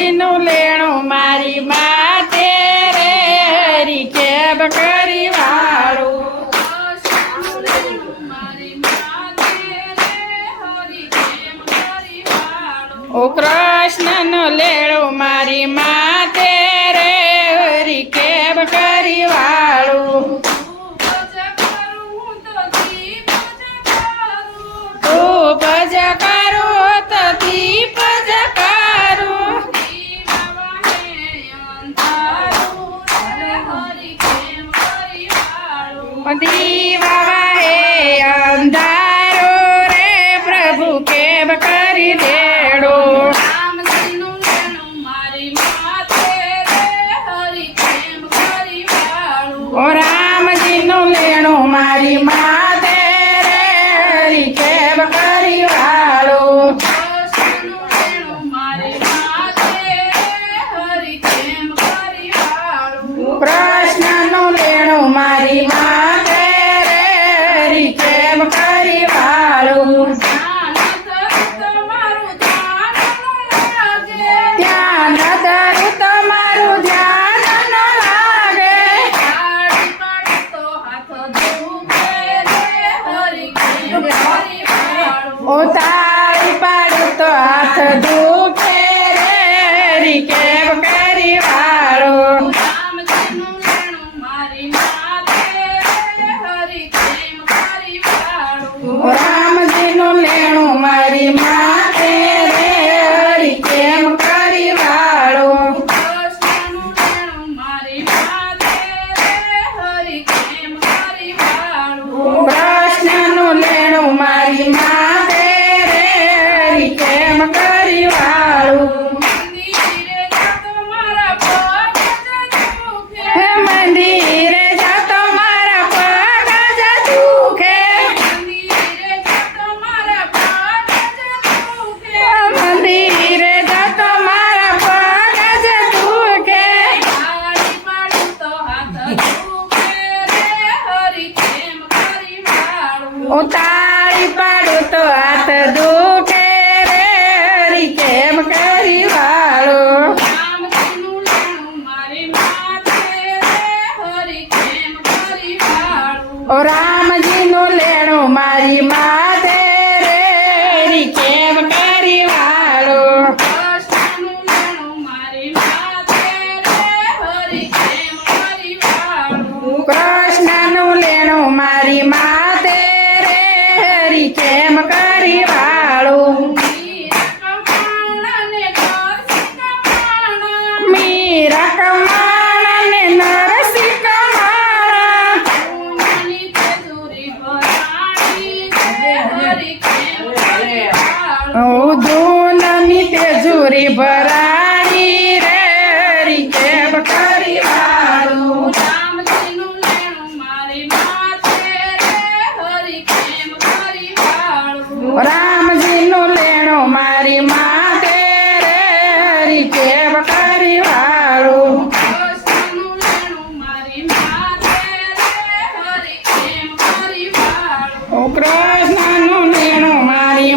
રામજીનું લેણું મારી માતે રે હરી કેમ કરી વાળું ઓ કૃષ્ણનું લેણું મારી માતે રે હરી કેમ કરી વાળું ભજ કરું તો દીપ જ કરું દીવા હે અંધારો રે પ્રભુ કેમ કરી દેડો ઓ રામજીનું લેણું મારી માતે રે હરી કેમ કરી વાળું કૃષ્ણનું લેણું મારી માતે રે હરી કેમ કરી વાળું ધ્યાન ધરું તમારું ધ્યાન ન લાગે ઓ તાળી પાડું તો હાથ દુખે રે હરી કેમ કરી વાળું રામજીનું લેણું મારી માતે રે હરી કેમ કરી વાળું કૃષ્ણનું લેણું મારી માતે રે હરી કેમ કરી વાળું હે મંદિરે જાતો મારા પગ જ દુખે મંદિરે જાતો મારા પગ જ દુખે ઉતાળી પાડું તો હાથ દુખે રે હરી કેમ કરી વાળું ઓ રામજીનું લેણું મારી માતે રે હરી કેમ કરી વાળું કૃષ્ણનું લેણું મારી માતે રે હરી કેમ કરી વાળું મીરા કમાણા ને નરસિંહ કમાણા ઓ ધૂનની તેજુરી ભરાણી રે હરી કેમ કરી વાળું રામજીનું લેણું મારી માતે રે હરી કેમ કરી વાળું ઓ કૃષ્ણનું લેણું મારી